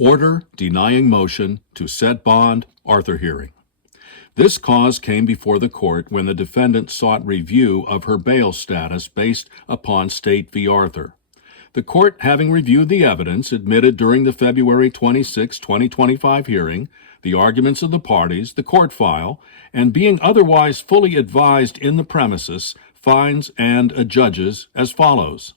Order denying motion to set bond, Arthur hearing. This cause came before the court when the defendant sought review of her bail status based upon State v. Arthur. The court, having reviewed the evidence admitted during the February 26, 2025 hearing, the arguments of the parties, the court file, and being otherwise fully advised in the premises, finds and adjudges as follows.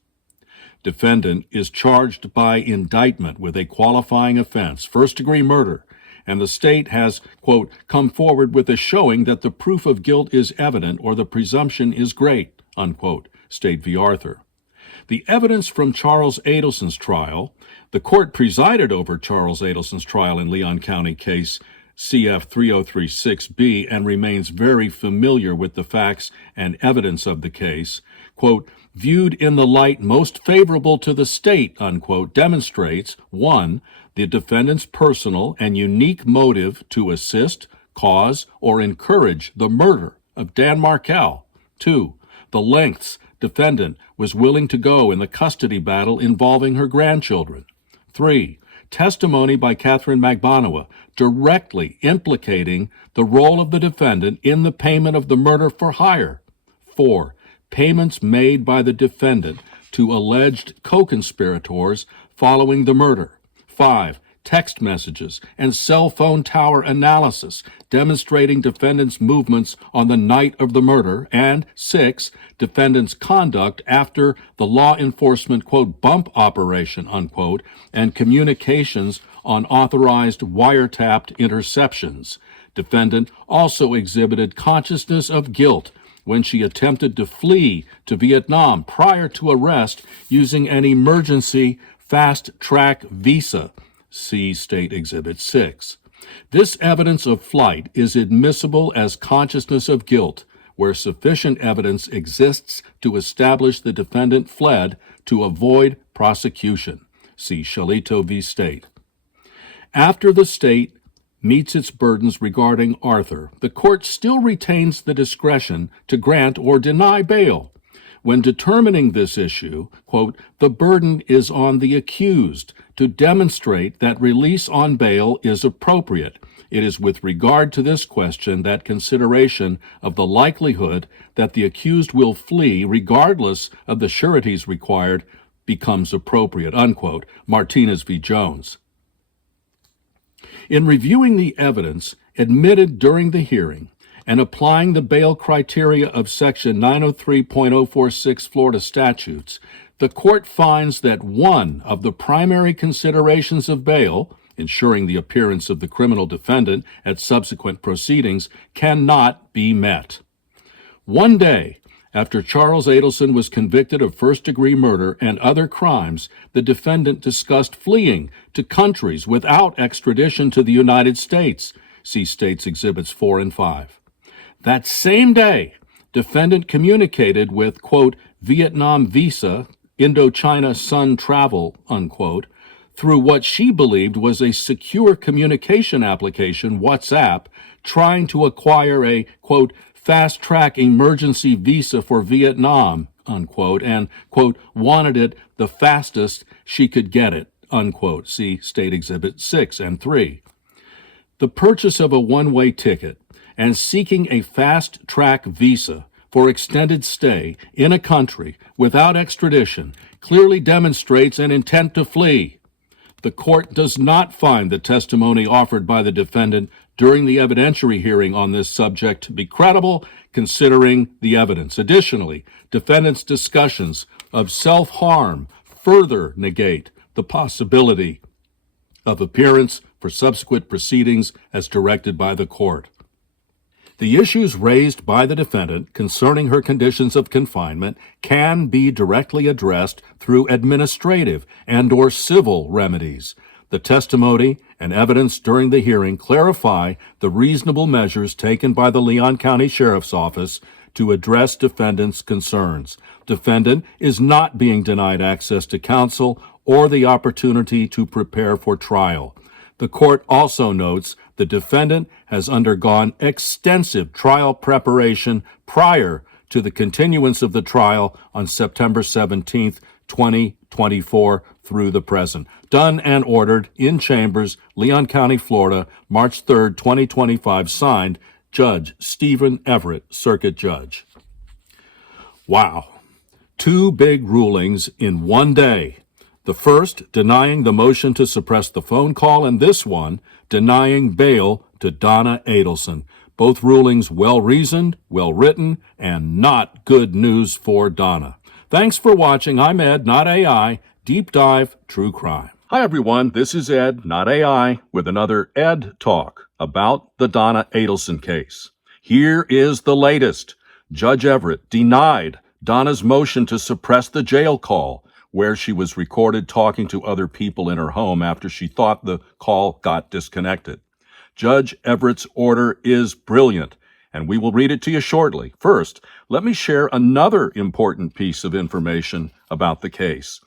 Defendant is charged by indictment with a qualifying offense, first-degree murder, and the state has, quote, come forward with a showing that the proof of guilt is evident or the presumption is great, unquote, State v. Arthur. The evidence from Charles Adelson's trial, the court presided over Charles Adelson's trial in Leon County case CF 3036B and remains very familiar with the facts and evidence of the case, quote, viewed in the light most favorable to the state, unquote, demonstrates, 1, the defendant's personal and unique motive to assist, cause, or encourage the murder of Dan Markel. 2, the lengths defendant was willing to go in the custody battle involving her grandchildren. 3, testimony by Catherine Magbanua directly implicating the role of the defendant in the payment of the murder for hire. 4, payments made by the defendant to alleged co-conspirators following the murder. 5, text messages and cell phone tower analysis demonstrating defendant's movements on the night of the murder. And 6, defendant's conduct after the law enforcement, quote, bump operation, unquote, and communications on authorized wiretapped interceptions. Defendant also exhibited consciousness of guilt when she attempted to flee to Vietnam prior to arrest using an emergency fast-track visa, see State Exhibit 6. This evidence of flight is admissible as consciousness of guilt, where sufficient evidence exists to establish the defendant fled to avoid prosecution, see Shalito v. State. After the state meets its burdens regarding Arthur, the court still retains the discretion to grant or deny bail. When determining this issue, quote, the burden is on the accused to demonstrate that release on bail is appropriate. It is with regard to this question that consideration of the likelihood that the accused will flee regardless of the sureties required becomes appropriate, unquote, Martinez v. Jones. In reviewing the evidence admitted during the hearing and applying the bail criteria of Section 903.046 Florida statutes, the court finds that one of the primary considerations of bail, ensuring the appearance of the criminal defendant at subsequent proceedings, cannot be met. One day after Charles Adelson was convicted of first-degree murder and other crimes, the defendant discussed fleeing to countries without extradition to the United States, see States Exhibits 4 and 5. That same day, defendant communicated with, quote, Vietnam Visa, Indochina Sun Travel, unquote, through what she believed was a secure communication application, WhatsApp, trying to acquire a, quote, fast-track emergency visa for Vietnam, unquote, and, quote, wanted it the fastest she could get it, unquote, see State Exhibit 6 and 3. The purchase of a one-way ticket and seeking a fast-track visa for extended stay in a country without extradition clearly demonstrates an intent to flee. The court does not find the testimony offered by the defendant during the evidentiary hearing on this subject to be credible, considering the evidence. Additionally, defendant's discussions of self-harm further negate the possibility of appearance for subsequent proceedings as directed by the court. The issues raised by the defendant concerning her conditions of confinement can be directly addressed through administrative and/or civil remedies. The testimony and evidence during the hearing clarify the reasonable measures taken by the Leon County Sheriff's Office to address defendant's concerns. Defendant is not being denied access to counsel or the opportunity to prepare for trial. The court also notes the defendant has undergone extensive trial preparation prior to the continuance of the trial on September 17, 2025. 2024 through the present. Done and ordered in Chambers, Leon County, Florida, March 3, 2025. Signed, Judge Stephen Everett, Circuit Judge. Wow. 2 big rulings in one day. The first, denying the motion to suppress the phone call, and this one, denying bail to Donna Adelson. Both rulings well-reasoned, well-written, and not good news for Donna. Thanks for watching. I'm Ed, not AI. Deep Dive True Crime. Hi, everyone. This is Ed, not AI, with another Ed Talk about the Donna Adelson case. Here is the latest. Judge Everett denied Donna's motion to suppress the jail call, where she was recorded talking to other people in her home after she thought the call got disconnected. Judge Everett's order is brilliant, and we will read it to you shortly. First, let me share another important piece of information about the case.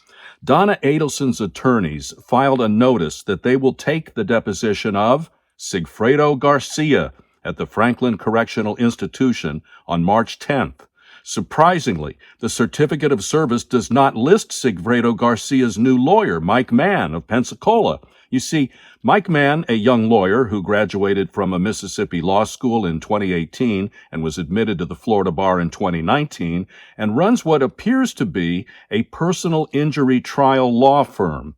Donna Adelson's attorneys filed a notice that they will take the deposition of Sigfredo Garcia at the Franklin Correctional Institution on March 10th. Surprisingly, the certificate of service does not list Sigfredo Garcia's new lawyer, Mike Mann of Pensacola. You see, Mike Mann, a young lawyer who graduated from a Mississippi law school in 2018 and was admitted to the Florida bar in 2019, and runs what appears to be a personal injury trial law firm,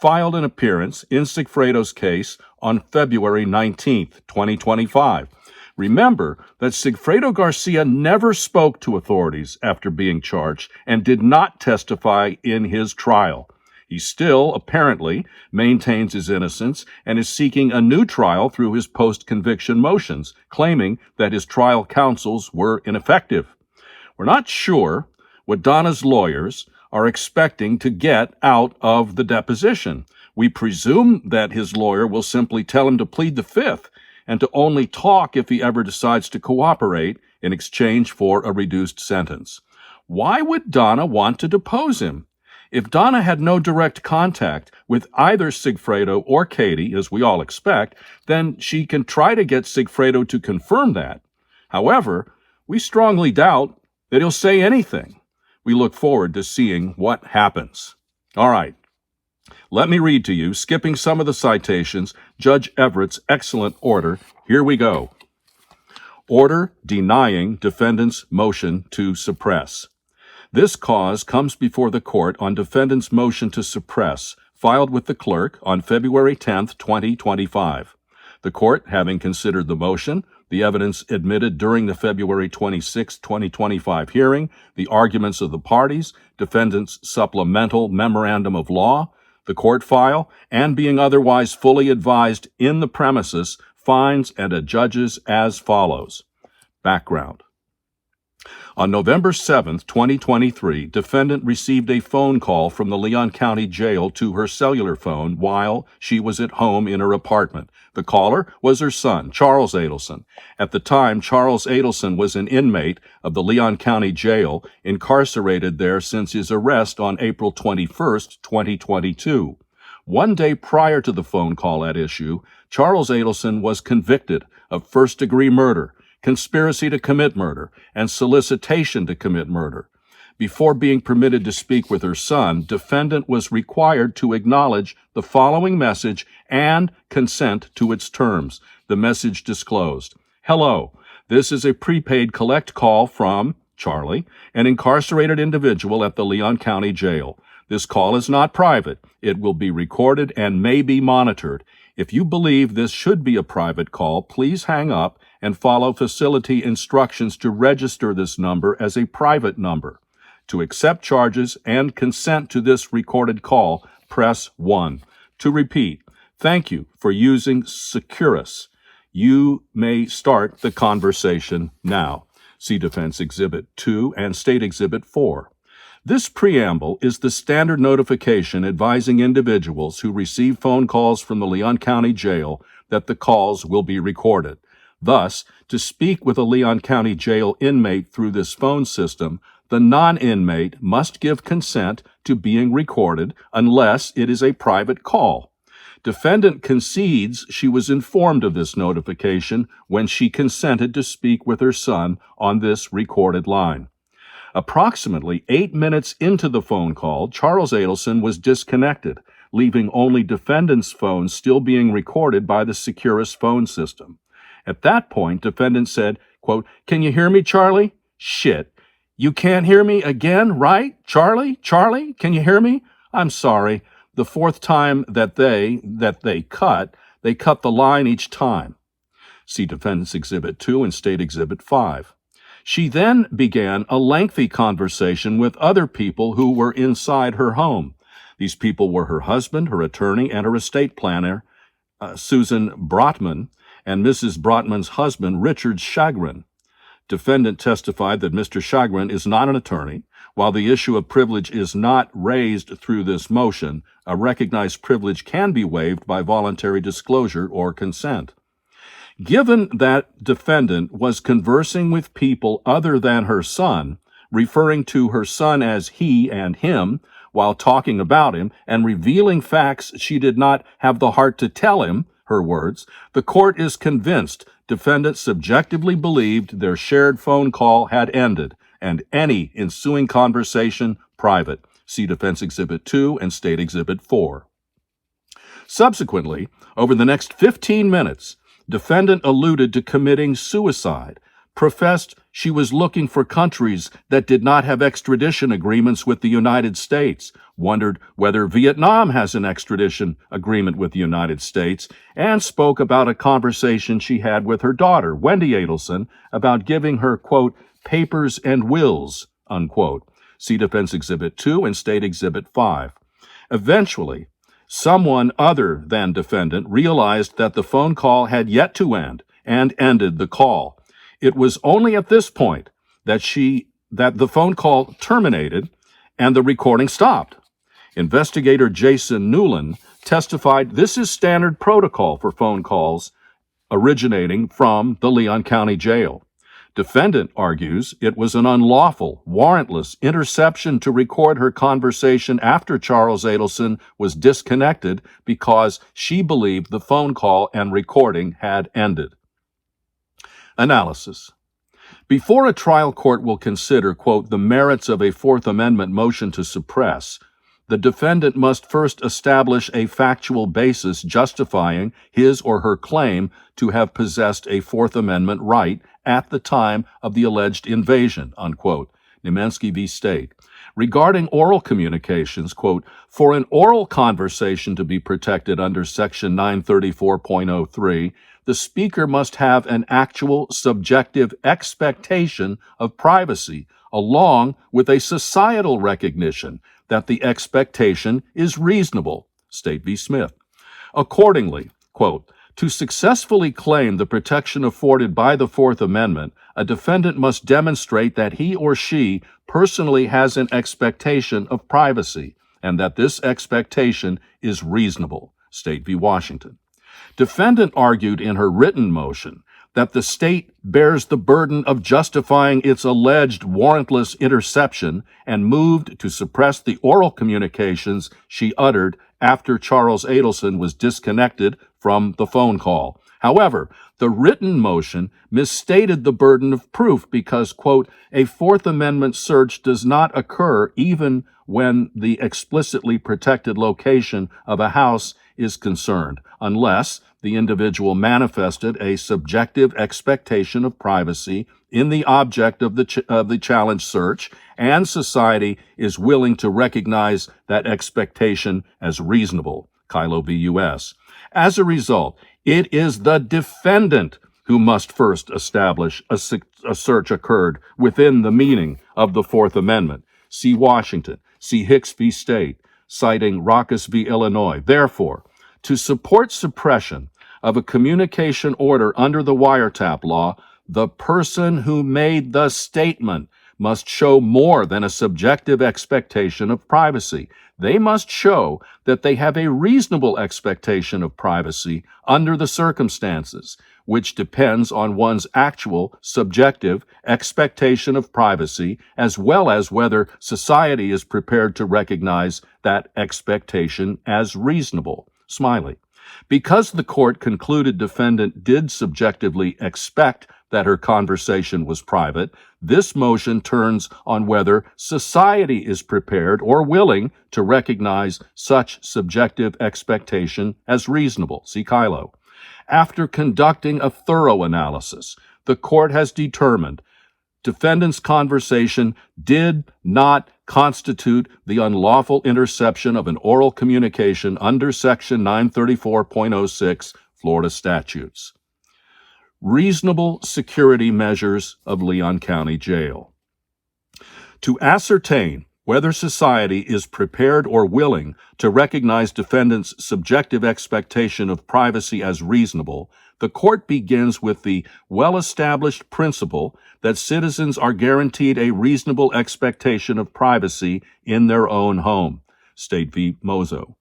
filed an appearance in Sigfredo's case on February 19th, 2025. Remember that Sigfredo Garcia never spoke to authorities after being charged and did not testify in his trial. He still, apparently, maintains his innocence and is seeking a new trial through his post-conviction motions, claiming that his trial counsels were ineffective. We're not sure what Donna's lawyers are expecting to get out of the deposition. We presume that his lawyer will simply tell him to plead the fifth and to only talk if he ever decides to cooperate in exchange for a reduced sentence. Why would Donna want to depose him? If Donna had no direct contact with either Sigfredo or Katie, as we all expect, then she can try to get Sigfredo to confirm that. However, we strongly doubt that he'll say anything. We look forward to seeing what happens. All right. Let me read to you, skipping some of the citations, Judge Everett's excellent order. Here we go. Order denying defendant's motion to suppress. This cause comes before the court on defendant's motion to suppress, filed with the clerk on February 10, 2025. The court, having considered the motion, the evidence admitted during the February 26, 2025 hearing, the arguments of the parties, defendant's supplemental memorandum of law, the court file, and being otherwise fully advised in the premises, finds and adjudges as follows. Background. On November 7, 2023, defendant received a phone call from the Leon County Jail to her cellular phone while she was at home in her apartment. The caller was her son, Charles Adelson. At the time, Charles Adelson was an inmate of the Leon County Jail, incarcerated there since his arrest on April 21, 2022. One day prior to the phone call at issue, Charles Adelson was convicted of first-degree murder, conspiracy to commit murder, and solicitation to commit murder. Before being permitted to speak with her son, defendant was required to acknowledge the following message and consent to its terms. The message disclosed. Hello, this is a prepaid collect call from Charlie, an incarcerated individual at the Leon County Jail. This call is not private. It will be recorded and may be monitored. If you believe this should be a private call, please hang up and follow facility instructions to register this number as a private number. To accept charges and consent to this recorded call, press 1. To repeat, thank you for using Securus. You may start the conversation now. See Defense Exhibit 2 and State Exhibit 4. This preamble is the standard notification advising individuals who receive phone calls from the Leon County Jail that the calls will be recorded. Thus, to speak with a Leon County Jail inmate through this phone system, the non-inmate must give consent to being recorded unless it is a private call. Defendant concedes she was informed of this notification when she consented to speak with her son on this recorded line. Approximately 8 minutes into the phone call, Charles Adelson was disconnected, leaving only defendant's phone still being recorded by the Securus phone system. At that point, defendant said, quote, "Can you hear me, Charlie?" "Shit. You can't hear me again, right? Charlie? Charlie? Can you hear me? I'm sorry." The fourth time that they cut the line each time. See Defendant's Exhibit 2 and State Exhibit 5. She then began a lengthy conversation with other people who were inside her home. These people were her husband, her attorney, and her estate planner, Susan Brotman, and Mrs. Brotman's husband, Richard Chagrin. Defendant testified that Mr. Chagrin is not an attorney. While the issue of privilege is not raised through this motion, a recognized privilege can be waived by voluntary disclosure or consent. Given that defendant was conversing with people other than her son, referring to her son as he and him while talking about him, and revealing facts she did not have the heart to tell him, her words, the court is convinced defendant subjectively believed their shared phone call had ended, and any ensuing conversation private. See Defense Exhibit 2 and State Exhibit 4. Subsequently, over the next 15 minutes, defendant alluded to committing suicide, professed she was looking for countries that did not have extradition agreements with the United States, wondered whether Vietnam has an extradition agreement with the United States, and spoke about a conversation she had with her daughter, Wendy Adelson, about giving her, quote, papers and wills, unquote. See Defense Exhibit 2 and State Exhibit 5. Eventually, someone other than defendant realized that the phone call had yet to end and ended the call. It was only at this point that the phone call terminated and the recording stopped. Investigator Jason Newland testified this is standard protocol for phone calls originating from the Leon County Jail. Defendant argues it was an unlawful, warrantless interception to record her conversation after Charles Adelson was disconnected because she believed the phone call and recording had ended. Analysis. Before a trial court will consider, quote, the merits of a Fourth Amendment motion to suppress, the defendant must first establish a factual basis justifying his or her claim to have possessed a Fourth Amendment right at the time of the alleged invasion, unquote. Nemensky v. State. Regarding oral communications, quote, for an oral conversation to be protected under Section 934.03, the speaker must have an actual subjective expectation of privacy, along with a societal recognition that the expectation is reasonable. State v. Smith. Accordingly, quote, to successfully claim the protection afforded by the Fourth Amendment, a defendant must demonstrate that he or she personally has an expectation of privacy and that this expectation is reasonable. State v. Washington. Defendant argued in her written motion that the state bears the burden of justifying its alleged warrantless interception and moved to suppress the oral communications she uttered after Charles Adelson was disconnected from the phone call. However, the written motion misstated the burden of proof because, quote, a Fourth Amendment search does not occur even when the explicitly protected location of a house is concerned, unless the individual manifested a subjective expectation of privacy in the object of the challenge search, and society is willing to recognize that expectation as reasonable. Kylo v. U.S. As a result, it is the defendant who must first establish a search occurred within the meaning of the Fourth Amendment. See Washington. See Hicks v. State, citing Rackus v. Illinois. Therefore, to support suppression of a communication order under the wiretap law, the person who made the statement must show more than a subjective expectation of privacy. They must show that they have a reasonable expectation of privacy under the circumstances, which depends on one's actual subjective expectation of privacy, as well as whether society is prepared to recognize that expectation as reasonable. Smiley. Because the court concluded defendant did subjectively expect that her conversation was private, this motion turns on whether society is prepared or willing to recognize such subjective expectation as reasonable. See Kylo. After conducting a thorough analysis, the court has determined defendant's conversation did not constitute the unlawful interception of an oral communication under Section 934.06 Florida statutes. Reasonable security measures of Leon County Jail. To ascertain whether society is prepared or willing to recognize defendant's subjective expectation of privacy as reasonable, the court begins with the well-established principle that citizens are guaranteed a reasonable expectation of privacy in their own home. State v. Mozo.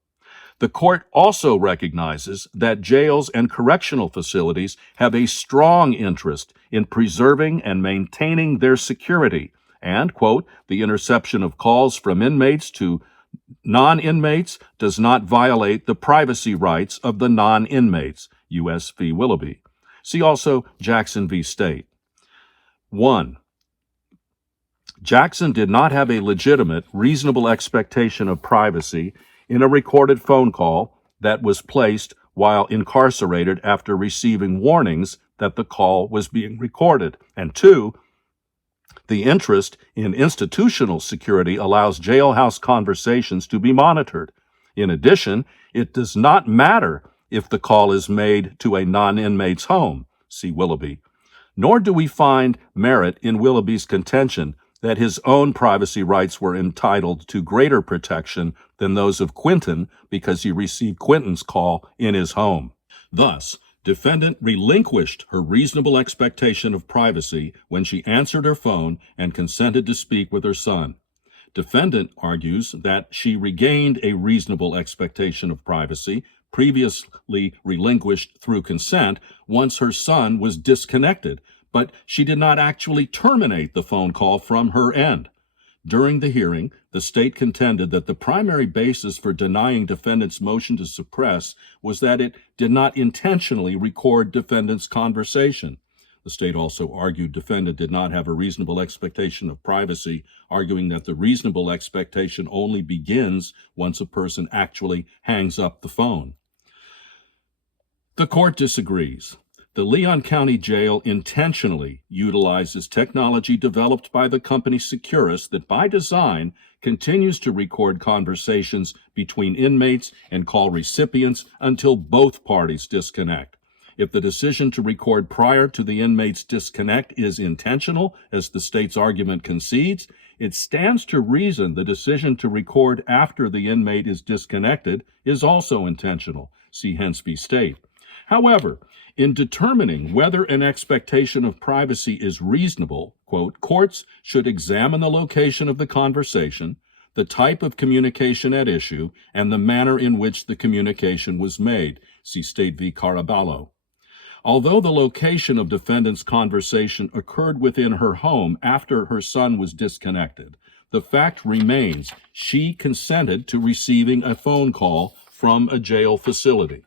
The court also recognizes that jails and correctional facilities have a strong interest in preserving and maintaining their security, and, quote, the interception of calls from inmates to non-inmates does not violate the privacy rights of the non-inmates, U.S. v. Willoughby. See also Jackson v. State. 1. Jackson did not have a legitimate, reasonable expectation of privacy in a recorded phone call that was placed while incarcerated after receiving warnings that the call was being recorded. And 2, the interest in institutional security allows jailhouse conversations to be monitored. In addition, it does not matter if the call is made to a non-inmate's home, see Willoughby. Nor do we find merit in Willoughby's contention that his own privacy rights were entitled to greater protection than those of Quinton because he received Quinton's call in his home. Thus, defendant relinquished her reasonable expectation of privacy when she answered her phone and consented to speak with her son. Defendant argues that she regained a reasonable expectation of privacy previously relinquished through consent once her son was disconnected, but she did not actually terminate the phone call from her end. During the hearing, the state contended that the primary basis for denying defendant's motion to suppress was that it did not intentionally record defendant's conversation. The state also argued defendant did not have a reasonable expectation of privacy, arguing that the reasonable expectation only begins once a person actually hangs up the phone. The court disagrees. The Leon County Jail intentionally utilizes technology developed by the company Securus that by design continues to record conversations between inmates and call recipients until both parties disconnect. If the decision to record prior to the inmate's disconnect is intentional, as the state's argument concedes, it stands to reason the decision to record after the inmate is disconnected is also intentional. See Hence v. State. However, in determining whether an expectation of privacy is reasonable, quote, courts should examine the location of the conversation, the type of communication at issue, and the manner in which the communication was made. See State v. Caraballo. Although the location of defendant's conversation occurred within her home after her son was disconnected, the fact remains she consented to receiving a phone call from a jail facility.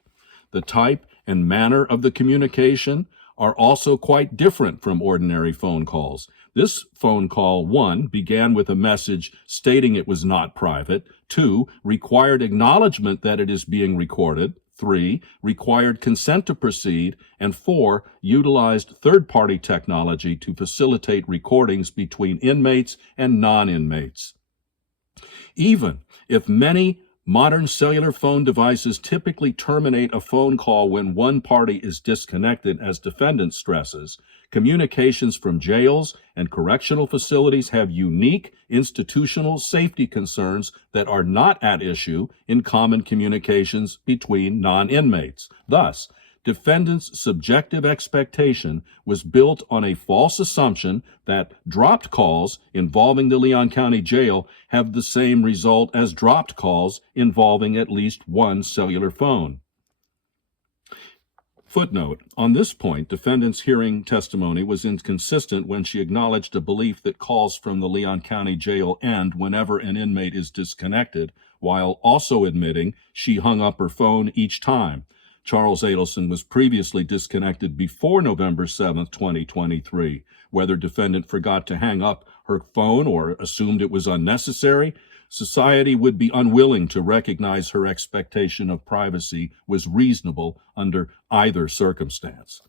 The type and manner of the communication are also quite different from ordinary phone calls. This phone call, 1, began with a message stating it was not private, 2, required acknowledgement that it is being recorded, 3, required consent to proceed, and 4, utilized third-party technology to facilitate recordings between inmates and non-inmates. Even if many modern cellular phone devices typically terminate a phone call when one party is disconnected, as defendant stresses, communications from jails and correctional facilities have unique institutional safety concerns that are not at issue in common communications between non-inmates. Thus, defendant's subjective expectation was built on a false assumption that dropped calls involving the Leon County Jail have the same result as dropped calls involving at least one cellular phone. Footnote: on this point, defendant's hearing testimony was inconsistent when she acknowledged a belief that calls from the Leon County Jail end whenever an inmate is disconnected, while also admitting she hung up her phone each time. Charles Adelson was previously disconnected before November 7, 2023. Whether defendant forgot to hang up her phone or assumed it was unnecessary, society would be unwilling to recognize her expectation of privacy was reasonable under either circumstance.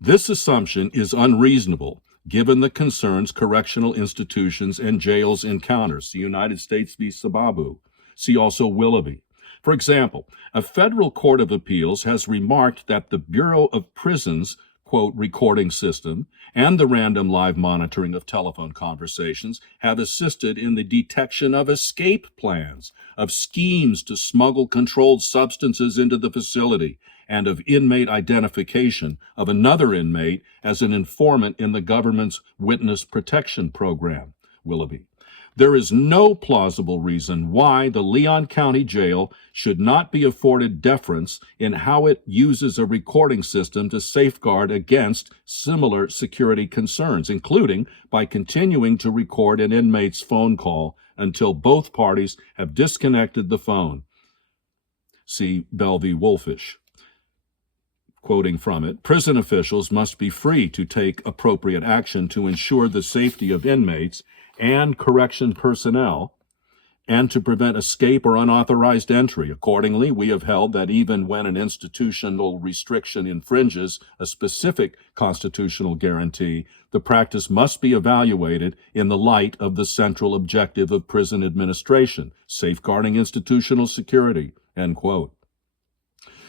This assumption is unreasonable given the concerns correctional institutions and jails encounter. See United States v. Sababu. See also Willoughby. For example, a federal court of appeals has remarked that the Bureau of Prisons, quote, recording system and the random live monitoring of telephone conversations have assisted in the detection of escape plans, of schemes to smuggle controlled substances into the facility, and of inmate identification of another inmate as an informant in the government's witness protection program, Willoughby. There is no plausible reason why the Leon County Jail should not be afforded deference in how it uses a recording system to safeguard against similar security concerns, including by continuing to record an inmate's phone call until both parties have disconnected the phone. See Bell v. Wolfish. Quoting from it, prison officials must be free to take appropriate action to ensure the safety of inmates and correction personnel, and to prevent escape or unauthorized entry. Accordingly, we have held that even when an institutional restriction infringes a specific constitutional guarantee, the practice must be evaluated in the light of the central objective of prison administration, safeguarding institutional security, end quote.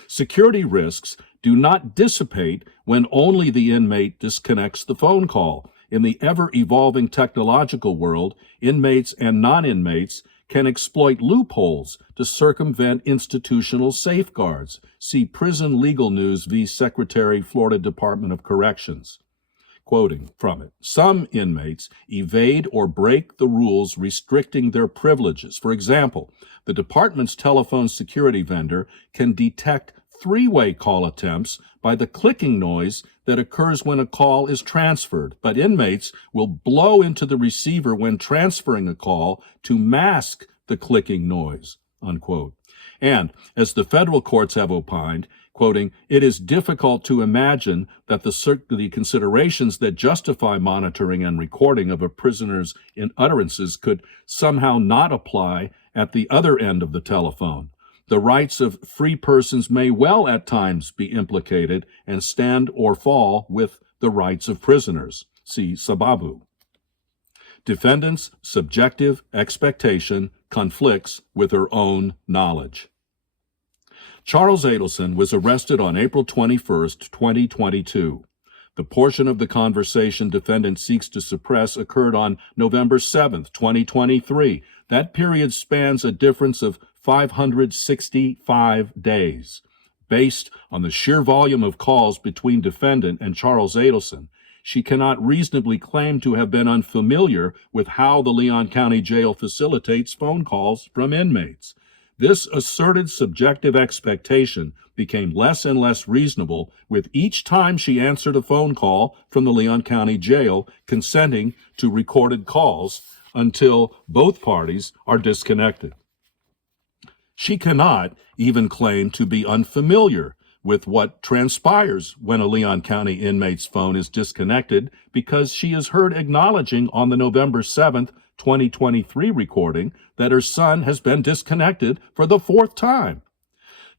Security risks do not dissipate when only the inmate disconnects the phone call. In the ever-evolving technological world, inmates and non-inmates can exploit loopholes to circumvent institutional safeguards. See Prison Legal News v. Secretary, Florida Department of Corrections. Quoting from it, some inmates evade or break the rules restricting their privileges. For example, the department's telephone security vendor can detect three-way call attempts by the clicking noise that occurs when a call is transferred, but inmates will blow into the receiver when transferring a call to mask the clicking noise, unquote. And, as the federal courts have opined, quoting, it is difficult to imagine that the considerations that justify monitoring and recording of a prisoner's utterances could somehow not apply at the other end of the telephone. The rights of free persons may well at times be implicated and stand or fall with the rights of prisoners. See Sababu. Defendant's subjective expectation conflicts with her own knowledge. Charles Adelson was arrested on April 21, 2022. The portion of the conversation defendant seeks to suppress occurred on November 7, 2023. That period spans a difference of 565 days. Based on the sheer volume of calls between defendant and Charles Adelson, she cannot reasonably claim to have been unfamiliar with how the Leon County Jail facilitates phone calls from inmates. This asserted subjective expectation became less and less reasonable with each time she answered a phone call from the Leon County Jail consenting to recorded calls until both parties are disconnected. She cannot even claim to be unfamiliar with what transpires when a Leon County inmate's phone is disconnected because she is heard acknowledging on the November 7th, 2023 recording that her son has been disconnected for the fourth time.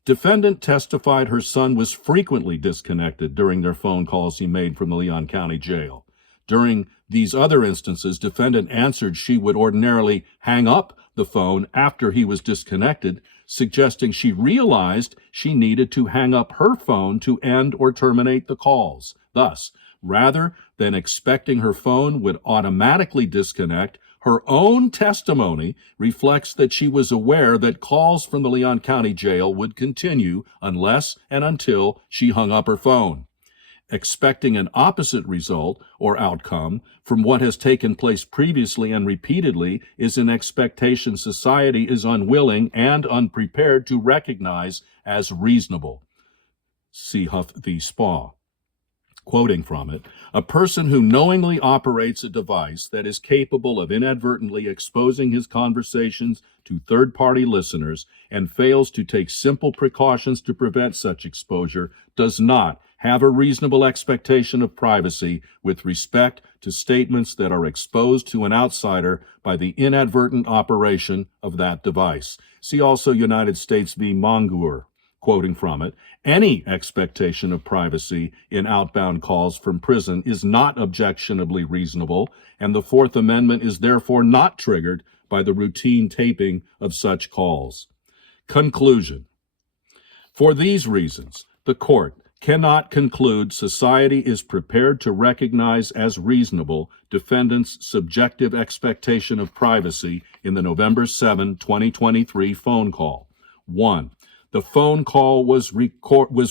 Defendant testified her son was frequently disconnected during their phone calls he made from the Leon County Jail. During these other instances, defendant answered she would ordinarily hang up the phone after he was disconnected, suggesting she realized she needed to hang up her phone to end or terminate the calls. Thus, rather than expecting her phone would automatically disconnect, her own testimony reflects that she was aware that calls from the Leon County Jail would continue unless and until she hung up her phone. Expecting an opposite result or outcome from what has taken place previously and repeatedly is an expectation society is unwilling and unprepared to recognize as reasonable. See Huff v. Spa. quoting from it, "A person who knowingly operates a device that is capable of inadvertently exposing his conversations to third-party listeners and fails to take simple precautions to prevent such exposure does not have a reasonable expectation of privacy with respect to statements that are exposed to an outsider by the inadvertent operation of that device." See also United States v. Mongoor, quoting from it, "Any expectation of privacy in outbound calls from prison is not objectionably reasonable, and the Fourth Amendment is therefore not triggered by the routine taping of such calls." Conclusion. For these reasons, the court cannot conclude society is prepared to recognize as reasonable defendants' subjective expectation of privacy in the November 7, 2023 phone call. 1. The phone call was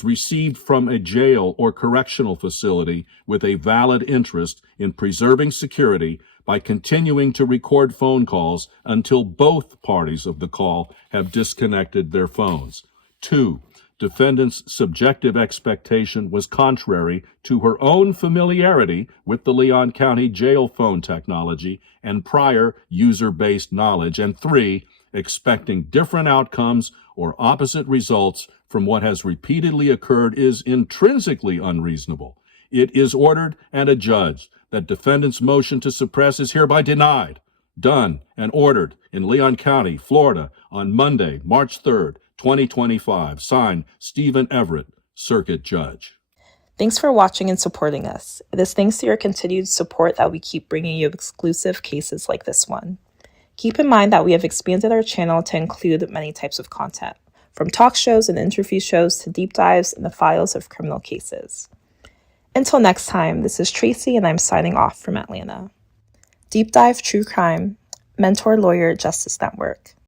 received from a jail or correctional facility with a valid interest in preserving security by continuing to record phone calls until both parties of the call have disconnected their phones. 2. Defendant's subjective expectation was contrary to her own familiarity with the Leon County jail phone technology and prior user-based knowledge. And 3, expecting different outcomes or opposite results from what has repeatedly occurred is intrinsically unreasonable. It is ordered and adjudged that defendant's motion to suppress is hereby denied, done, and ordered in Leon County, Florida, on Monday, March 3rd, 2025. Signed, Stephen Everett, Circuit Judge. Thanks for watching and supporting us. It is thanks to your continued support that we keep bringing you exclusive cases like this one. Keep in mind that we have expanded our channel to include many types of content, from talk shows and interview shows to deep dives in the files of criminal cases. Until next time, this is Tracy and I'm signing off from Atlanta. Deep Dive True Crime, Mentor Lawyer Justice Network.